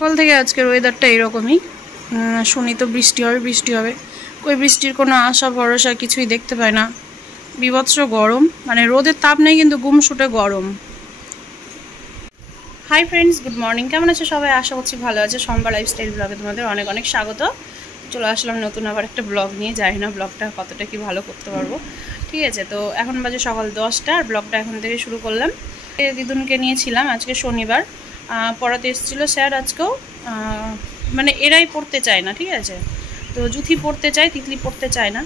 সকাল থেকে আজকের ওয়েদারটা এরকমই। শুনি তো বৃষ্টি হবে বৃষ্টি হবে, কই বৃষ্টির কোনো আশা ভরসা কিছুই দেখতে পাই না। বিভৎস গরম, মানে রোদের তাপ নেই কিন্তু গুমসুটে গরম। হাই ফ্রেন্ডস, গুড মর্নিং, কেমন আছে সবাই? আশা করছি ভালো আছে। সোমবার লাইফস্টাইল ব্লগে তোমাদের অনেক অনেক স্বাগত। চলে আসলাম নতুন আবার একটা ব্লগ নিয়ে। জানি না ব্লগটা কতটা কি ভালো করতে পারবো, ঠিক আছে। তো এখন বাজে সকাল 10টা আর ব্লগটা এখন থেকে শুরু করলাম। দিদুনকে নিয়েছিলাম, আজকে শনিবার, পড়াতে এসেছিলো স্যার আজকেও। মানে এরাই পড়তে চায় না, ঠিক আছে। তো জুথি পড়তে চায়, তিতলি পড়তে চায় না।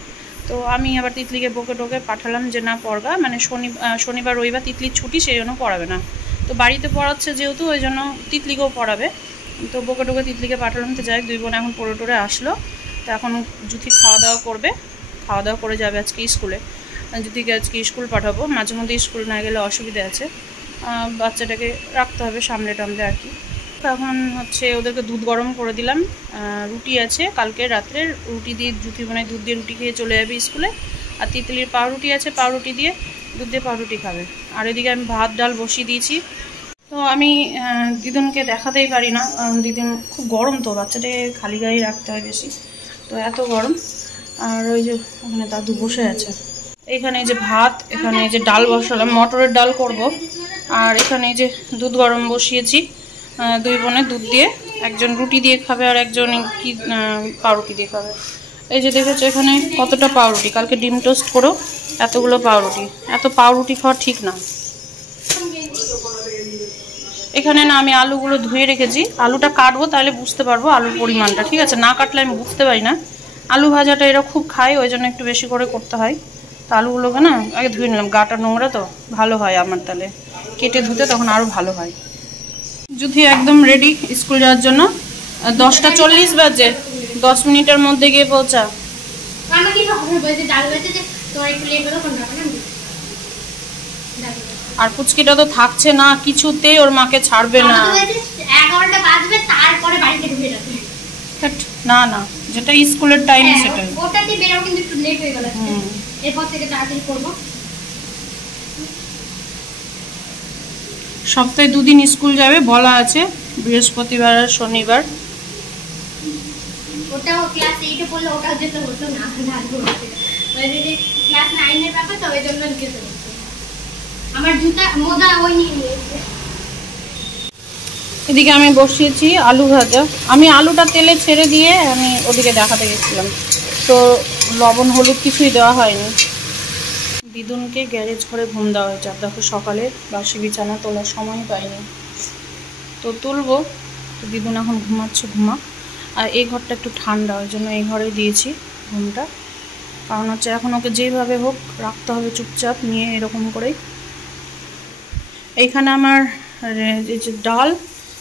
তো আমি আবার তিতলিকে বকে টোকে পাঠালাম যে না পড়বা, মানে শনিবার রবিবার তিতলির ছুটি, সেই জন্য পড়াবে না। তো বাড়িতে পড়াচ্ছে যেহেতু, ওই জন্য তিতলিকেও পড়াবে। তো বকে টোকে তিতলিকে পাঠালাম। তো যাই, দুই বোন এখন পড়ে টোরে আসলো। তো এখন জুথি খাওয়া দাওয়া করবে, খাওয়া দাওয়া করে যাবে আজকে স্কুলে। জুথিকে আজকে স্কুল পাঠাবো, মাঝে মধ্যে স্কুল না গেলে অসুবিধা আছে, বাচ্চাটাকে রাখতে হবে সামলে টামলে আর কি। এখন হচ্ছে ওদেরকে দুধ গরম করে দিলাম, রুটি আছে কালকে রাত্রের, রুটি দিয়ে জুথি বানায় দুধ দিয়ে রুটি খেয়ে চলে যাবে স্কুলে। আর তিতলির পাউরুটি আছে, পাউরুটি দিয়ে দুধ দিয়ে পাউরুটি খাবে। আর এদিকে আমি ভাত ডাল বসিয়ে দিয়েছি। তো আমি দিদুনকে দেখাতেই পারি না, দিদুন খুব গরম, তো বাচ্চাটাকে খালি গায়ে রাখতে হয় বেশি, তো এত গরম। আর ওই যে ওখানে দাদু বসে আছে। এখানে যে ভাত, এখানে যে ডাল বসালাম, মটরের ডাল করব। আর এখানে যে দুধ গরম বসিয়েছি, দুই বোনে দুধ দিয়ে, একজন রুটি দিয়ে খাবে আর একজন কি পাউরুটি দিয়ে খাবে। এই যে দেখেছো এখানে কতটা পাউরুটি, কালকে ডিম টোস্ট করো, এতগুলো পাউরুটি। এত পাউরুটি খাওয়া ঠিক না। এখানে না আমি আলুগুলো ধুয়ে রেখেছি, আলুটা কাটবো তাহলে বুঝতে পারবো আলুর পরিমাণটা, ঠিক আছে। না কাটলে আমি বুঝতে পারি না। আলু ভাজাটা এরা খুব খায়, ওই জন্য একটু বেশি করে করতে হয়। তো আলুগুলোকে না আগে ধুয়ে নিলাম, গাটা নোংরা তো ভালো হয় আমার, তাহলে কেটে ধুতে তখন আরও ভালো হয়। জুথি একদম রেডি স্কুল যাওয়ার জন্য। 10টা 40 বাজে, 10 মিনিটের মধ্যে গিয়ে পৌঁছা। আর পুচকিটা তো থাকছে না কিছুতেই, ওর মাকে ছাড়বে না। 11টা বাজবে তারপরে বাড়িতে ঢুকে যাবে। না না, যেটা স্কুলের টাইম সেটাই। ওটাতে বেরো, কিন্তু একটু লেট হয়ে গেল। এরপর থেকে তাড়াতাড়ি করব। সপ্তাহে 2 দিন স্কুল যাবে বলা আছে, বৃহস্পতিবার আর শনিবার। ওটাও ক্লাস 8 এ পড়লে ওটা যেতে হতো না, ওই যে ক্লাস 9 এর ব্যাপার, তো ওই জন্য যেতে হতো। আমার জুতা মোজা ওই নিয়ে নিয়েছে। এদিকে আমি বসিয়েছি আলু ভাজা। আমি আলুটা তেলে ছেড়ে দিয়ে আমি ওদিকে দেখাতে গেছিলাম, তো লবণ হলুদ কিছুই দেওয়া হয়নি। দিদুনকে গ্যারেজ ঘরে ঘুম দেওয়া হয়েছে। আর দেখো সকালে বাসি বিছানা তোলার সময় পাইনি, তো তুলবো। তো দিদুন এখন ঘুমাচ্ছে, ঘুমা। আর এই ঘরটা একটু ঠান্ডা, ওই জন্য এই ঘরে দিয়েছি ঘুমটা। কারণ হচ্ছে এখন ওকে যেইভাবে হোক রাখতে হবে চুপচাপ নিয়ে, এরকম করেই। এইখানে আমার এই যে ডাল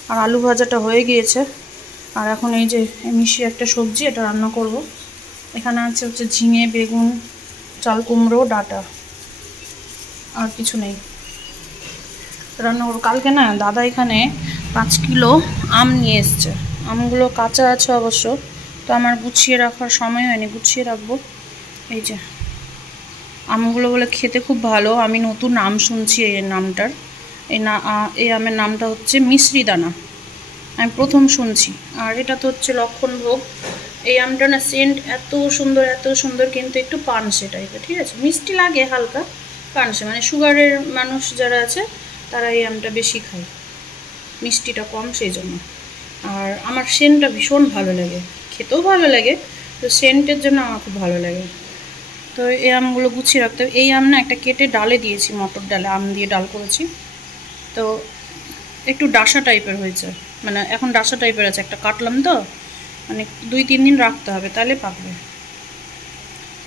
আর আলু ভাজাটা হয়ে গিয়েছে। আর এখন এই যে মিশিয়ে একটা সবজি, এটা রান্না করব। এখানে আছে হচ্ছে ঝিঙে, বেগুন, চাল কুমড়ো, ডাঁটা, আর কিছু নেই। রান্না করব। কালকে না দাদা এখানে 5 কিলো আম নিয়ে এসছে। আমগুলো কাঁচা আছে অবশ্য, তো আমার গুছিয়ে রাখার সময় হয়নি, গুছিয়ে রাখবো। এই যে আমগুলো বলে খেতে খুব ভালো। আমি নতুন নাম শুনছি এই নামটার। এই আমের নামটা হচ্ছে মিশ্রি দানা, আমি প্রথম শুনছি। আর এটা তো হচ্ছে লক্ষণভোগ। এই আমটা না সেন্ট এত সুন্দর, কিন্তু একটু পানসে টাইপের, ঠিক আছে। মিষ্টি লাগে হালকা, পানসে, মানে সুগারের মানুষ যারা আছে তারা এই আমটা বেশি খায়, মিষ্টিটা কম সেই জন্য। আর আমার সেন্টটা ভীষণ ভালো লাগে, খেতেও ভালো লাগে, তো সেন্টের জন্য আমার খুব ভালো লাগে। তো এই আমগুলো গুছিয়ে রাখতে হবে। এই আম না একটা কেটে ডালে দিয়েছি, মটর ডালে আম দিয়ে ডাল করেছি, তো একটু ডাসা টাইপের হয়েছে, মানে এখন ডাসা টাইপের আছে। একটা কাটলাম তো, মানে 2-3 দিন রাখতে হবে তাহলে পাকবে।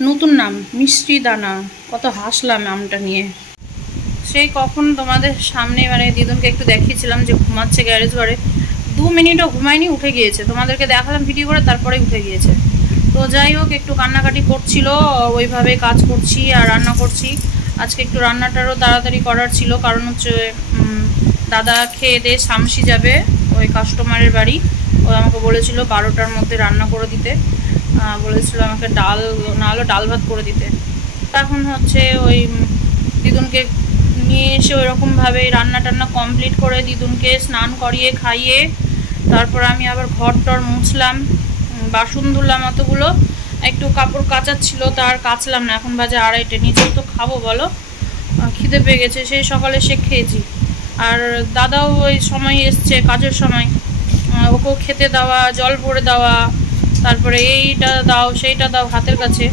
নতুন নাম মিষ্টি দানা, কত হাসলাম আমটা নিয়ে। সেই কখন তোমাদের সামনে মানে দিদুনকে একটু দেখিয়েছিলাম যে ঘুমাচ্ছে গ্যারেজ ঘরে, 2 মিনিটও ঘুমায়নি, উঠে গিয়েছে। তোমাদেরকে দেখালাম ভিডিও করে, তারপরে উঠে গিয়েছে। তো যাই হোক, একটু কান্নাকাটি করছিল, ওইভাবে কাজ করছি আর রান্না করছি। আজকে একটু রান্নাটারও তাড়াতাড়ি করার ছিল, কারণ হচ্ছে দাদা খেয়ে দিয়ে শামসি যাবে ওই কাস্টমারের বাড়ি। ও আমাকে বলেছিল 12টার মধ্যে রান্না করে দিতে, বলেছিল আমাকে ডাল না হলে ডাল ভাত করে দিতে। তখন হচ্ছে ওই দিদুনকে নিয়ে এসে ওইরকমভাবে রান্না টান্না কমপ্লিট করে দিদুনকে স্নান করিয়ে খাইয়ে তারপর আমি ঘর টর মুছলাম, বাসন ধুলাম অতগুলো, একটু কাপড় কাচার ছিল তার কাচলাম না। এখন বাজে 2:30। নিজেও তো খাবো বলো, খিদে পেয়ে গেছে। সেই সকালে সে খেয়েছি। আর দাদাও ওই সময় এসছে, কাজের সময়, ওকেও খেতে দেওয়া, জল ভরে দেওয়া, তারপরে এইটা দাও সেইটা দাও হাতের কাছে।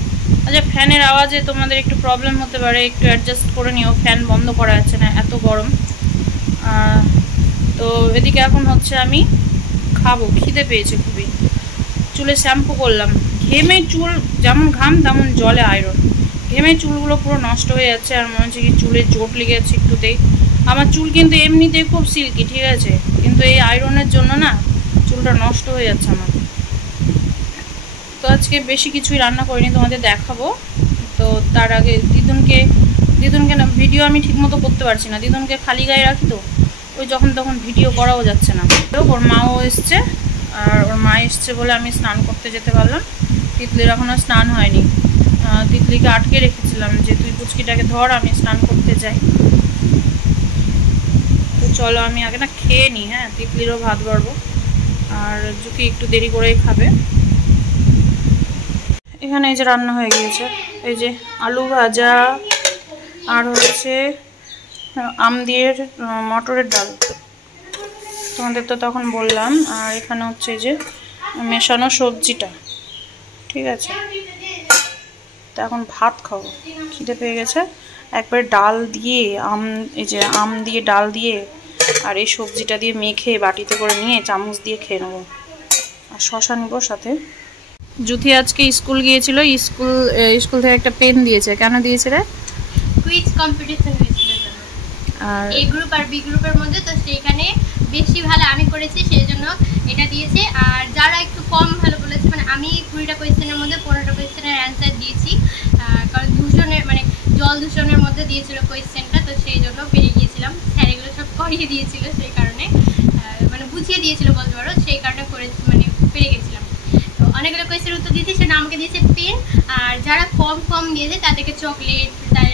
আচ্ছা, ফ্যানের আওয়াজে তোমাদের একটু প্রবলেম হতে পারে, একটু অ্যাডজাস্ট করে নিও। ফ্যান বন্ধ করা যাচ্ছে না, এত গরম। তো এদিকে এখন হচ্ছে আমি খাবো, খিদে পেয়েছে খুবই। চুলে শ্যাম্পু করলাম, ঘেমে চুল যেমন ঘাম তেমন জলে আয়রন, ঘেমে চুলগুলো পুরো নষ্ট হয়ে যাচ্ছে। আর মনে হচ্ছে কি চুলে জোট লেগে যাচ্ছে একটুতেই। আমার চুল কিন্তু এমনিতেই খুব সিল্কি, ঠিক আছে, কিন্তু এই আয়রনের জন্য না চুলটা নষ্ট হয়ে যাচ্ছে আমার। তো আজকে বেশি কিছুই রান্না করিনি, তোমাদের দেখাবো। তো তার আগে দিদুনকে না ভিডিও আমি ঠিকমতো করতে পারছি না, দিদুনকে খালি গায়ে রাখি তো, ওই যখন তখন ভিডিও করাও যাচ্ছে না। তো ওর মাও এসছে, আর ওর মা এসছে বলে আমি স্নান করতে যেতে পারলাম। তিতলির এখনও স্নান হয়নি। তিতলিকে আটকে রেখেছিলাম যে তুই পুচকিটাকে ধর, আমি স্নান করতে যাই। তো চলো আমি আগে না খেয়ে নিই। হ্যাঁ, তিতলিরও ভাত বাড়বো, আর জুকি একটু দেরি করেই খাবে। এখানে এই যে রান্না হয়ে গিয়েছে, এই যে আলু ভাজা আর হচ্ছে আম দিয়ে মটরের ডাল, তোমাদের তো তখন বললাম। আর এখানে হচ্ছে যে মেশানো সবজিটা, ঠিক আছে। তো এখন ভাত খাবো, খিদে পেয়ে গেছে। একবারে ডাল দিয়ে এই যে আম দিয়ে ডাল দিয়ে আর এই সবজিটা দিয়ে মেখে বাটিতে করে নিয়ে চামচ দিয়ে খেয়ে নেবো। আর শশা নেবো সাথে। জুথি আজকে স্কুল গিয়েছিল, স্কুল থেকে একটা পেন দিয়েছে। কেন দিয়েছে রে? কুইজ কম্পিটিশন হয়েছিল আর এ গ্রুপ আর বি গ্রুপের মধ্যে, তো সেইখানে বেশি ভালো আমি করেছি, সেই জন্য এটা দিয়েছে। আর যারা একটু কম ভালো বলেছে, মানে আমি 20টা কোয়েশ্চেনের মধ্যে 15টা কোয়েশ্চেনের অ্যান্সার দিয়েছি, কারণ জল দূষণের মধ্যে দিয়েছিল কোয়েশ্চেনটা, তো সেই জন্য পেরে গিয়েছিলাম। স্যার এগুলো সব করিয়ে দিয়েছিল, সেই কারণে মানে বুঝিয়ে দিয়েছিল বলতে পারো, সেই কারণে মানে পেরে গেছিলাম। তো অনেকগুলো কোয়েশ্চেনের উত্তর দিয়েছে, সেটা আমাকে দিয়েছে পেন। আর যারা কম দিয়েছে তাদেরকে চকলেট,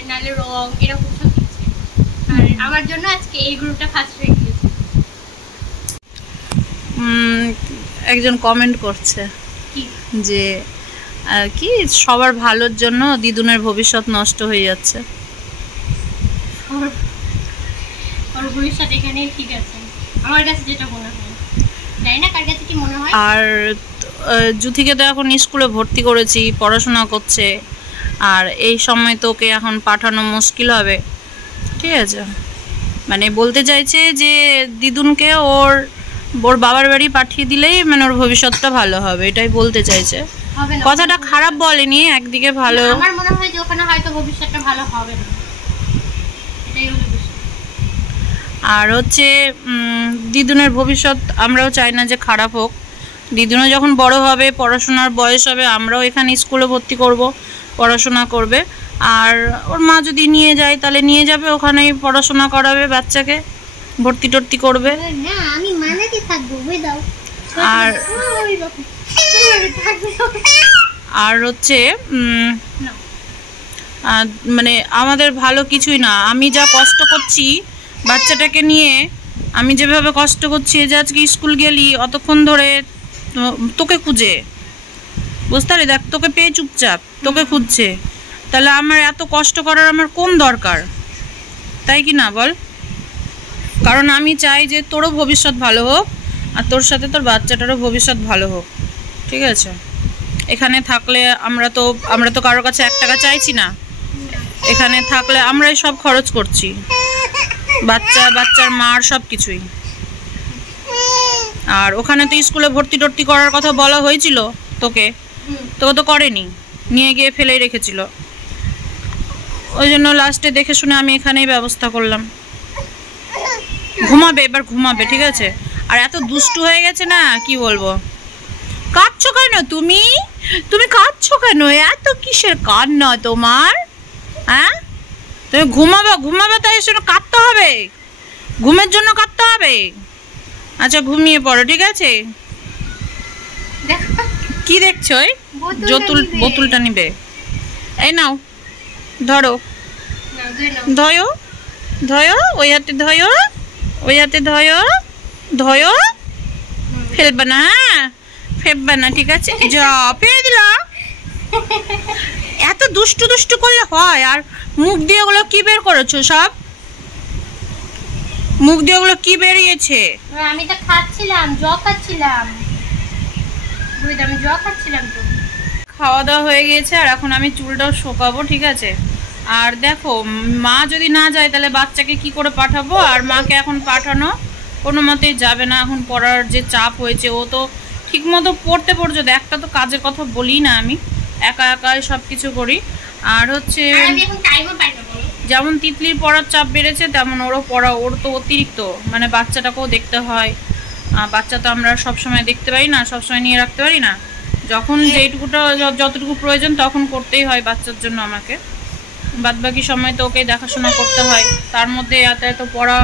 নাহলে রং, এরকম সব দিয়েছে। আর আমার জন্য আজকে এই গ্রুপটা ফার্স্ট হয়ে গিয়েছে। একজন কমেন্ট করছে যে কি সবার ভালোর জন্য দিদুনের ভবিষ্যৎ নষ্ট হয়ে যাচ্ছে। ওর ভবিষ্যৎ এখানেই ঠিক আছে, আমার কাছে যেটা মনে হয়। জানি না কার কাছে কি মনে হয়। আর জুথিকে তো এখন স্কুলে ভর্তি করেছি, পড়াশোনা করছে। আর এই সময় তোকে এখন পাঠানো মুশকিল হবে, ঠিক আছে। মানে বলতে চাইছে যে দিদুনকে ওর বাবার বাড়ি পাঠিয়ে দিলেই মানে ওর ভবিষ্যৎটা ভালো হবে, এটাই বলতে চাইছে। কথাটা খারাপ বলেনি, একদিকে ভালো। আমার মনে হয় যে ওখানে হয়তো ভবিষ্যৎটা ভালো হবে না, এটাই হলো বিষয়। আর হচ্ছে দিদুনের ভবিষ্যৎ আমরাও চাই না যে খারাপ হোক। দিদুনও যখন বড় হবে, পড়াশোনার বয়স হবে, আমরাও এখানে স্কুলে ভর্তি করব, পড়াশোনা করবে। আর ওর মা যদি নিয়ে যায় তাহলে নিয়ে যাবে, ওখানেই পড়াশোনা করাবে, বাচ্চাকে ভর্তি টর্তি করবে। না আমি মানাতে থাকবো, দাও। আর হচ্ছে মানে আমাদের ভালো কিছুই না। আমি যা কষ্ট করছি বাচ্চাটাকে নিয়ে, আমি যেভাবে কষ্ট করছি, যে আজকে স্কুল গেলি অতক্ষণ ধরে তোকে খুঁজে, বুঝতে পারি, দেখ তোকে পেয়ে চুপচাপ তোকে খুঁজছে, তাহলে আমার এত কষ্ট করার আমার কোন দরকার? তাই কি না বল? কারণ আমি চাই যে তোরও ভবিষ্যৎ ভালো হোক, আর তোর সাথে তোর বাচ্চাটারও ভবিষ্যৎ ভালো হোক, ঠিক আছে। এখানে থাকলে আমরা তো কারোর কাছে 1 টাকা চাইছি না। এখানে থাকলে আমরাই সব খরচ করছি, বাচ্চার মার সব কিছুই। আর ওখানে তো স্কুলে ভর্তি টর্তি করার কথা বলা হয়েছিল তোকে তো করেনি, নিয়ে গিয়ে ফেলেই রেখেছিল। ওই জন্য লাস্টে দেখে শুনে আমি এখানেই ব্যবস্থা করলাম। ঘুমাবে, এবার ঘুমাবে, ঠিক আছে। আর এত দুষ্টু হয়ে গেছে না, কি বলবো। কাঁদছো কেন তুমি কাঁদছো কেন? এত কিসের কান্না তোমার? হ্যাঁ, তুমি ঘুমাবে তাই শুনে কাঁদতে হবে? ঘুমের জন্য কাঁদতে হবে? আচ্ছা ঘুমিয়ে পড়ো, ঠিক আছে। কি দেখছো? বোতলটা নিবে? এই নাও, ধরো, ধয়ো, ওই হাতে ধয়ো, ফেলবে না, হ্যাঁ ফেলবে না, ঠিক আছে? যা ফেলে দিলাম। এত দুষ্টু দুষ্টু করলে হয়? আর মুখ দিয়ে ওগুলো কি বের করেছো সব? মুখ দিয়ে ওগুলো কি বেরিয়েছে? আমি তো খাচ্ছিলাম, জল খাচ্ছিলাম। আমি জল খাচ্ছিলাম তো। খাওয়া দাওয়া হয়ে গিয়েছে আর এখন আমি চুলটাও শোকাবো, ঠিক আছে? আর দেখো, মা যদি না যায় তাহলে বাচ্চাকে কি করে পাঠাবো? আর মাকে এখন পাঠানো কোনো মতেই যাবে না, এখন পড়ার যে চাপ হয়েছে। ও তো ঠিক মতো পড়তে পড়ছে, একটা তো কাজের কথা বলি না, আমি একা একাই সব কিছু করি। আর হচ্ছে যেমন তিতলির পড়ার চাপ বেড়েছে তেমন ওরও পড়া, ওর তো অতিরিক্ত, মানে বাচ্চাটাকেও দেখতে হয়। বাচ্চা তো আমরা সবসময় দেখতে পারি না, সবসময় নিয়ে রাখতে পারি না। যখন যেইটুকুটা যতটুকু প্রয়োজন তখন করতেই হয় বাচ্চার জন্য আমাকে, বাদবাকি সময় তো ওকে দেখাশোনা করতে হয়। তার মধ্যে এত এত পড়া,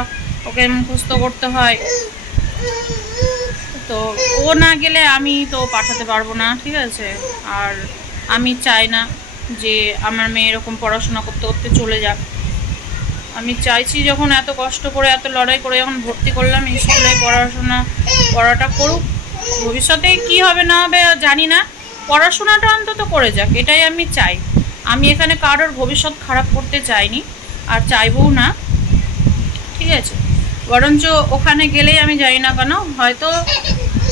ওকে মুখস্থ করতে হয়। তো ও না গেলে আমি তো পাঠাতে পারবো না, ঠিক আছে? আর আমি চাই না যে আমার মেয়ে এরকম পড়াশোনা করতে করতে চলে যাক। আমি চাইছি যখন এত কষ্ট করে এত লড়াই করে যখন ভর্তি করলাম স্কুলে, পড়াটা করুক। ভবিষ্যতে কি হবে না হবে জানি না, পড়াশোনাটা অন্তত করে যাক, এটাই আমি চাই। আমি এখানে কারোর ভবিষ্যৎ খারাপ করতে চাইনি আর চাইবও না, ঠিক আছে? বরঞ্চ ওখানে গেলেই আমি জানি না কেন, হয়তো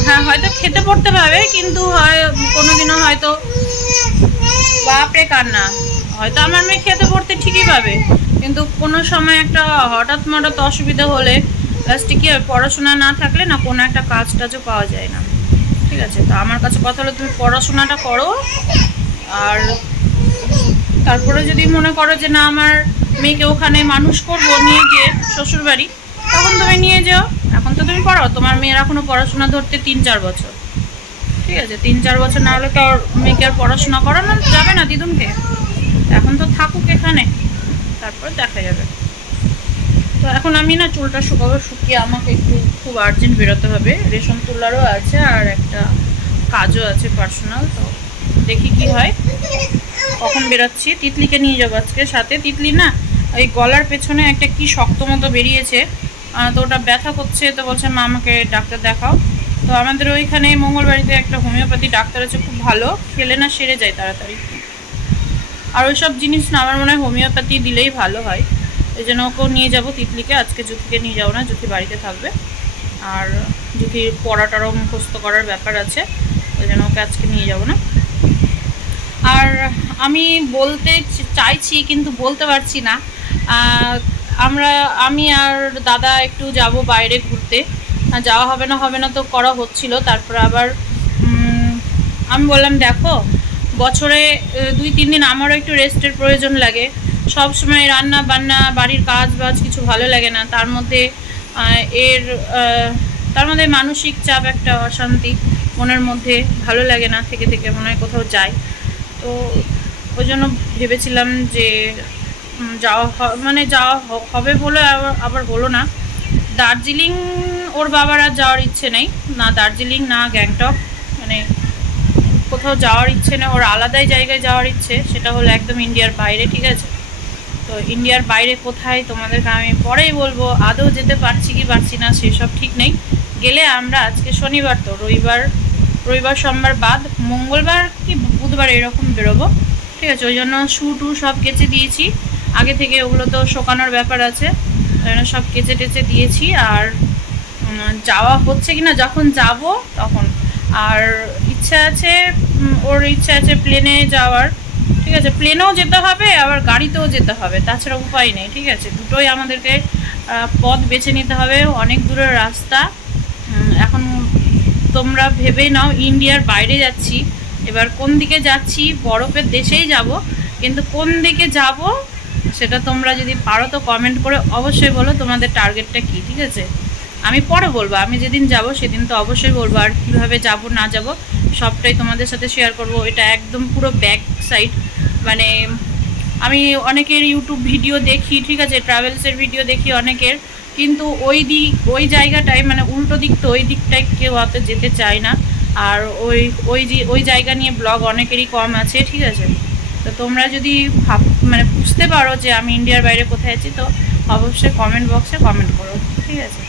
হ্যাঁ হয়তো খেতে পড়তে পারবে, কিন্তু হয় কোনোদিনও হয়তো বাপরে কান্না, হয়তো আমার মেয়ে খেতে পড়তে ঠিকই পাবে, কিন্তু কোনো সময় একটা হঠাৎ অসুবিধা হলে লাস্টে কি হবে, পড়াশোনা না থাকলে না কোনো একটা কাজ টাজও পাওয়া যায় না, ঠিক আছে? তো আমার কাছে কথা হলো তুমি পড়াশোনাটা করো, আর তারপরে যদি মনে করো যে না আমার মেয়েকে ওখানে মানুষ করবো নিয়ে গিয়ে শ্বশুরবাড়ি, তখন তুমি নিয়ে যাও। এখন তো তুমি পড়াও, তোমার মেয়ের এখনো পড়াশোনা ধরতে 3-4 বছর, ঠিক আছে? 3-4 বছর না হলে তো আর মেয়েকে আর পড়াশোনা করানো যাবে না দিদুনকে। এখন তো থাকুক এখানে, তারপর দেখা যাবে। তো এখন আমি না চুলটা শুকাবো, শুকিয়ে আমাকে একটু খুব আর্জেন্ট বেরোতে হবে, রেশন তোলারও আছে আর একটা কাজও আছে পার্সোনাল। তো দেখি কি হয়, কখন বেরোচ্ছি। তিতলিকে নিয়ে যাবো আজকে সাথে। তিতলি না ওই গলার পেছনে একটা কি শক্ত মতো বেরিয়েছে, তো ওটা ব্যথা করছে, তো বলছে মা আমাকে ডাক্তার দেখাও। তো আমাদের ওইখানে মঙ্গলবাড়িতে একটা হোমিওপ্যাথি ডাক্তার আছে, খুব ভালো, খেলে না সেরে যায় তাড়াতাড়ি। আর ওইসব জিনিস না আমার মনে হয় হোমিওপ্যাথি দিলেই ভালো হয়, এই জন্য ওকেও নিয়ে যাবো তিতলিকে। আজকে জ্যোতিকে নিয়ে যাবো না, জ্যোতি বাড়িতে থাকবে। আর জ্যোতির পড়াটারও মুখস্থ করার ব্যাপার আছে, ওই জন্য ওকে আজকে নিয়ে যাবো না। আর আমি বলতে চাইছি কিন্তু বলতে পারছি না, আমি আর দাদা একটু যাব বাইরে ঘুরতে। যাওয়া হবে না তো করা হচ্ছিল, তারপরে আবার আমি বললাম দেখো বছরে 2-3 দিন আমারও একটু রেস্টের প্রয়োজন লাগে। সব সময় রান্না বান্না বাড়ির কাজ বাজ কিছু ভালো লাগে না, তার মধ্যে মানসিক চাপ, একটা অশান্তি মনের মধ্যে, ভালো লাগে না থেকে থেকে, মনে হয় কোথাও যাই। তো ওই জন্য ভেবেছিলাম যে যাওয়া হবে বলে আবার হলো না। দার্জিলিং ওর বাবার আর যাওয়ার ইচ্ছে নেই, না দার্জিলিং না গ্যাংটক, মানে কোথাও যাওয়ার ইচ্ছে নেই। ওর আলাদাই জায়গায় যাওয়ার ইচ্ছে, সেটা হলো একদম ইন্ডিয়ার বাইরে, ঠিক আছে? তো ইন্ডিয়ার বাইরে কোথায় তোমাদেরকে আমি পরেই বলবো, আদৌ যেতে পারছি কি পারছি না সেসব ঠিক নেই। গেলে আমরা আজকে শনিবার, তো রবিবার সোমবার বাদ মঙ্গলবার কি বুধবার এরকম বেরোবো, ঠিক আছে? ওই জন্য টু সব কেচে দিয়েছি আগে থেকে, ওগুলো তো শোকানোর ব্যাপার আছে, ওই জন্য সব কেচে টেচে দিয়েছি। আর যাওয়া হচ্ছে কিনা যখন যাব তখন, আর ওর ইচ্ছা আছে প্লেনে যাওয়ার, ঠিক আছে? প্লেনেও যেতে হবে আবার গাড়িতেও যেতে হবে, তাছাড়া উপায় নেই, ঠিক আছে? দুটোই আমাদেরকে পথ বেছে নিতে হবে, অনেক দূরের রাস্তা। এখন তোমরা ভেবেই নাও ইন্ডিয়ার বাইরে যাচ্ছি, এবার কোন দিকে যাচ্ছি, বরফের দেশেই যাব, কিন্তু কোন দিকে যাব সেটা তোমরা যদি পারো তো কমেন্ট করে অবশ্যই বলো তোমাদের টার্গেটটা কি, ঠিক আছে? আমি পরে বলবো, আমি যেদিন যাব সেদিন তো অবশ্যই বলবো, আর কীভাবে যাব না যাব সবটাই তোমাদের সাথে শেয়ার করব। এটা একদম পুরো ব্যাক সাইড, মানে আমি অনেকের ইউটিউব ভিডিও দেখি, ঠিক আছে, ট্রাভেলসের ভিডিও দেখি অনেকের, কিন্তু ওই জায়গাটায় মানে উল্টো দিক, তো ওই দিকটায় কেউ অত যেতে চায় না। আর ওই জায়গা নিয়ে ব্লগ অনেকেরই কম আছে, ঠিক আছে? তো তোমরা যদি মানে বুঝতে পারো যে আমি ইন্ডিয়ার বাইরে কোথায় আছি, তো অবশ্যই কমেন্ট বক্সে কমেন্ট করো, ঠিক আছে?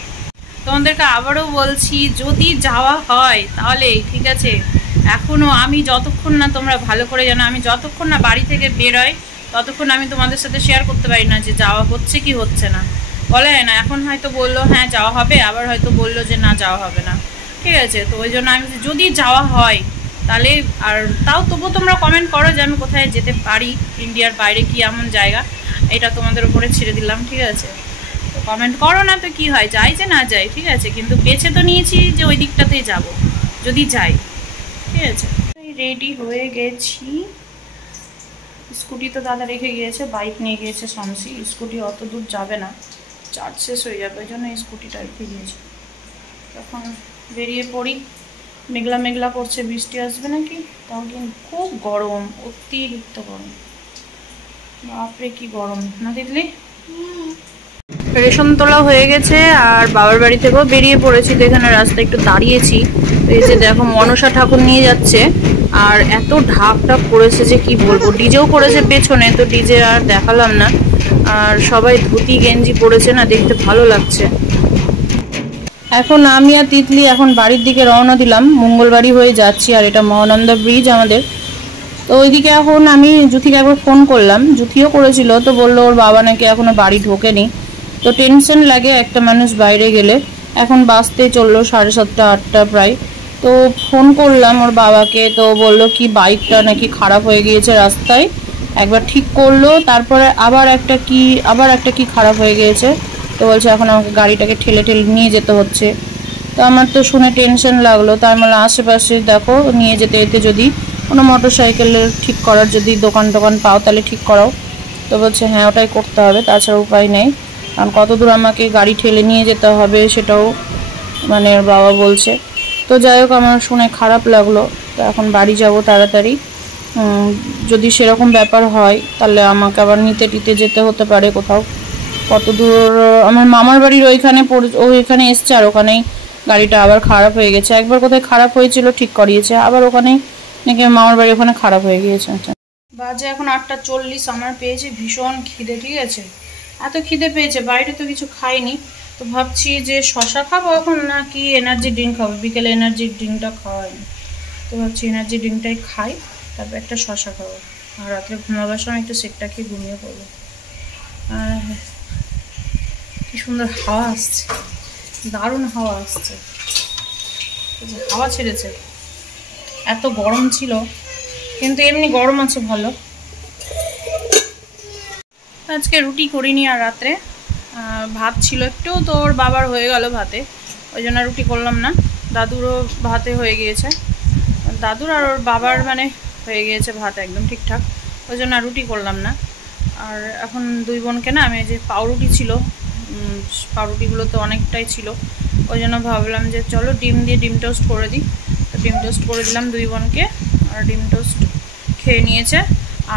তোমাদেরকে আবারও বলছি, যদি যাওয়া হয় তাহলে ঠিক আছে। এখনও আমি যতক্ষণ না তোমরা ভালো করে জানো, আমি যতক্ষণ না বাড়ি থেকে বেরোই ততক্ষণ আমি তোমাদের সাথে শেয়ার করতে পারি না যে যাওয়া হচ্ছে কি হচ্ছে না। বলে না, এখন হয়তো বললো হ্যাঁ যাওয়া হবে, আবার হয়তো বললো যে না যাওয়া হবে না, ঠিক আছে। তো ওই জন্য আমি যদি যাওয়া হয় তাহলে, আর তাও তবুও তোমরা কমেন্ট করো যে আমি কোথায় যেতে পারি, ইন্ডিয়ার বাইরে কি এমন জায়গা, এটা তোমাদের উপরে ছেড়ে দিলাম, ঠিক আছে। তো কমেন্ট করো না তো কি হয়, যাই যে না যাই, ঠিক আছে। কিন্তু বেছে তো নিয়েছি যে ওই দিকটাতেই যাব যদি যাই, ঠিক আছে। রেডি হয়ে গেছি। স্কুটি তো দাদা রেখে গিয়েছে, বাইক নিয়ে গিয়েছে শামসি। স্কুটি অত দূর যাবে না, চার্জ শেষ হয়ে যাবে, ওই জন্য স্কুটিটা রেখে গিয়েছে। তখন বেরিয়ে পড়ি। মেঘলা মেঘলা করছে, বৃষ্টি আসবে নাকি। তাও কিন্তু খুব গরম, অতিরিক্ত গরম, বাপরে কি গরম না দিদি। রেশন তোলা হয়ে গেছে আর বাবার বাড়ি থেকেও বেরিয়ে পড়েছি। তো এখানে রাস্তায় একটু দাঁড়িয়েছি। তো এই যে দেখো মনসা ঠাকুর নিয়ে যাচ্ছে, আর এত ঢাক ঢাক করেছে যে কি বলবো। ডিজেও করেছে পেছনে, তো ডিজে আর দেখালাম না। আর সবাই ধুতি গেঞ্জি পরেছে না, দেখতে ভালো লাগছে। এখন আমি আর তিতলি এখন বাড়ির দিকে রওনা দিলাম, মঙ্গলবাড়ি হয়ে যাচ্ছি। আর এটা মহানন্দা ব্রিজ আমাদের। তো ওইদিকে এখন আমি জুথিকে একবার ফোন করলাম, জুথিও করেছিল, তো বললো ওর বাবা নাকি এখনো বাড়ি ঢোকেনি। তো টেনশন লাগে একটা মানুষ বাইরে গেলে। এখন বাসতে চললো 7:30 8টা প্রায়। তো ফোন করলাম ওর বাবাকে, তো বললো কি বাইকটা নাকি খারাপ হয়ে গিয়েছে রাস্তায়, একবার ঠিক করলো, তারপরে আবার একটা কি খারাপ হয়ে গিয়েছে। তো বলছে এখন আমাকে গাড়িটাকে ঠেলে ঠেলে নিয়ে যেতে হচ্ছে। তো আমার তো শুনে টেনশন লাগলো। তাই বললাম আশেপাশে দেখো নিয়ে যেতে যেতে যদি কোনো মোটর সাইকেলের ঠিক করার যদি দোকান পাও তাহলে ঠিক করাও। তো বলছে হ্যাঁ ওটাই করতে হবে, তাছাড়া উপায় নেই। কারণ কত দূর আমাকে গাড়ি ঠেলে নিয়ে যেতে হবে সেটাও মানে ওর বাবা বলছে। তো যাই হোক, আমার শুনে খারাপ লাগলো। তো এখন বাড়ি যাব তাড়াতাড়ি। যদি সেরকম ব্যাপার হয় তাহলে আমাকে আবার নিতে যেতে হতে পারে কোথাও। কত দূর আমার মামার বাড়ির ওইখানে এসছে, আর ওখানেই গাড়িটা আবার খারাপ হয়ে গেছে। একবার কোথায় খারাপ হয়েছিল ঠিক করিয়েছে, আবার ওখানেই নাকি মামার বাড়ি ওখানে খারাপ হয়ে গিয়েছে। বাজে এখন 8:40। আমার পেয়েছে ভীষণ খিদে, ঠিক আছে। এত খিদে পেয়েছে, বাইরে তো কিছু খাইনি। তো ভাবছি যে শশা খাবো এখন নাকি এনার্জি ড্রিঙ্ক খাবো। বিকেলে এনার্জি ড্রিঙ্কটা খাওয়াইনি, তো ভাবছি এনার্জি ড্রিঙ্কটাই খাই, তারপর একটা শশা খাবো। আর রাত্রে ঘুমাবার সময় একটু সেকটা খেয়ে ঘুমিয়ে পড়বো। আর কি সুন্দর হাওয়া আসছে, দারুণ হাওয়া আসছে, হাওয়া ছেড়েছে। এত গরম ছিল, কিন্তু এমনি গরম আছে ভালো। আজকে রুটি করিনি, আর রাত্রে ভাত ছিল একটু, তো ওর বাবার হয়ে গেল ভাতে, ওই জন্য রুটি করলাম না। দাদুরও ভাতে হয়ে গিয়েছে, দাদুর আর ওর বাবার মানে হয়ে গিয়েছে ভাত একদম ঠিকঠাক, ওই জন্য রুটি করলাম না। আর এখন দুই বোনকে না আমি যে পাউরুটি ছিল, পাউরুটিগুলো তো অনেকটাই ছিল, ওই জন্য ভাবলাম যে চলো ডিম দিয়ে ডিম টোস্ট করে দিই। তো ডিম টোস্ট করে দিলাম দুই বোনকে, আর ডিম টোস্ট খেয়ে নিয়েছে।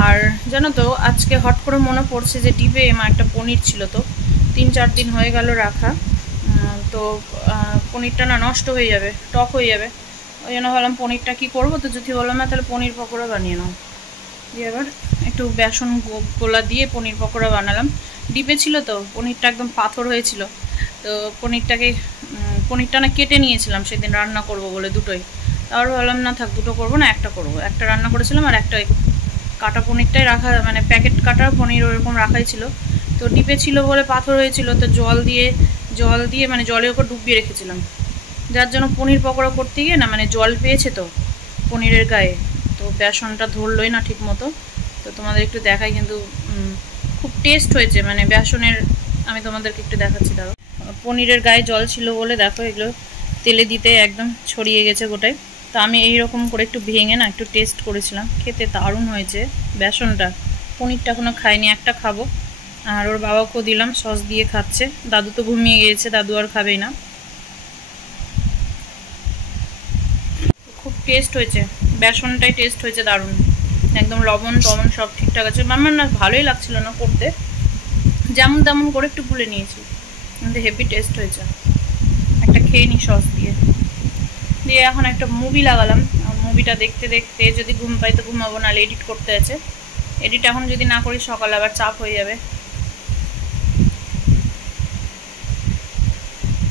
আর জানো তো আজকে হট করে মনে পড়ছে যে ডিপে একটা পনির ছিল, তো 3-4 দিন হয়ে গেল রাখা। তো পনিরটা না নষ্ট হয়ে যাবে, টক হয়ে যাবে, ওই জন্য ভাবলাম পনিরটা কী করবো। তো যদি বললাম না তাহলে পনির পকোড়া বানিয়ে নাও, দিয়ে এবার একটু বেসন গোলা দিয়ে পনির পকোড়া বানালাম। ডিপে ছিল তো পনিরটা একদম পাথর হয়েছিল, তো পনিরটা না কেটে নিয়েছিলাম সেদিন রান্না করব বলে দুটোই। তারপর ভাবলাম না থাক, দুটো করবো না, একটা করবো। একটা রান্না করেছিলাম আর একটা কাটা পনিরটাই রাখা, মানে প্যাকেট কাটা পনির ওরকম রাখাই ছিল। তো ডিপে ছিল বলে পাথর হয়েছিল, তো জল দিয়ে মানে জলের ওপর ডুবিয়ে রেখেছিলাম, যার জন্য পনির পকোড়া করতে গিয়ে না মানে জল পেয়েছে তো পনিরের গায়ে, তো বেসনটা ধরলোই না ঠিক মতো। তো তোমাদের একটু দেখাই, কিন্তু খুব টেস্ট হয়েছে মানে বেসনের। আমি তোমাদেরকে একটু দেখাচ্ছি, দাঁড়াও। পনিরের গায়ে জল ছিল বলে দেখো এগুলো তেলে দিতে একদম ছড়িয়ে গেছে গোটায়। তো আমি এইরকম করে একটু ভেঙে না একটু টেস্ট করেছিলাম, খেতে দারুণ হয়েছে বেসনটা। পনিরটা এখনো খাইনি, একটা খাবো। আর ওর বাবাকেও দিলাম, সস দিয়ে খাচ্ছে। দাদু তো ঘুমিয়ে গিয়েছে, দাদু আর খাবেই না। খুব টেস্ট হয়েছে, বেসনটাই টেস্ট হয়েছে দারুণ, একদম লবণ টবণ সব ঠিকঠাক আছে। আমার না ভালোই লাগছিল না করতে, যেমন তেমন করে একটু ভুলে নিয়েছি, কিন্তু হেভি টেস্ট হয়েছে। একটা খেয়ে নি সস দিয়ে। এখন একটা মুভি লাগালাম, মুভিটা দেখতে দেখতে যদি ঘুম পাই তো ঘুমাবো, নাহলে এডিট করতে আছে। এডিট এখন যদি না করি সকালে আবার চাপ হয়ে যাবে।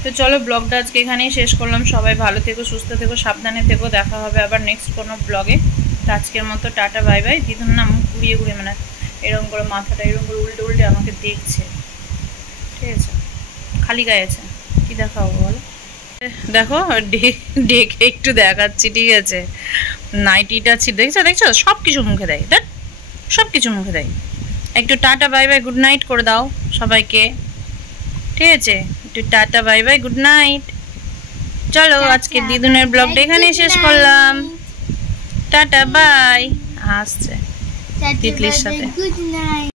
তো তো চলো ব্লগটা আজকে এখানেই শেষ করলাম। সবাই ভালো থেকো, সুস্থ থেকো, সাবধানে থেকো। দেখা হবে আবার নেক্সট কোনো ব্লগে। তো আজকের মতো টাটা বাই বাই। দিদুন না মুখ ঘুরিয়ে ঘুরিয়ে মানে এরকম করে মাথাটা এরকম করে উল্টে উল্টে আমাকে দেখছে, ঠিক আছে? খালি গায়ে আছে, কি দেখাবো বলো? দেখো ডেকে একটু দেখাচ্ছি, ঠিক আছে? নাইটিটা ছিল, দেখছো দেখছো, সব কিছু মুখে দেয়, দেখ সব কিছু মুখে দেয়। একটু tata bye bye good night করে দাও সবাইকে, ঠিক আছে? একটু tata bye bye good night. চলো আজকে দিদুনের ব্লগটা এখানেই শেষ করলাম। Tata bye. আসছে তিতলির সাথে।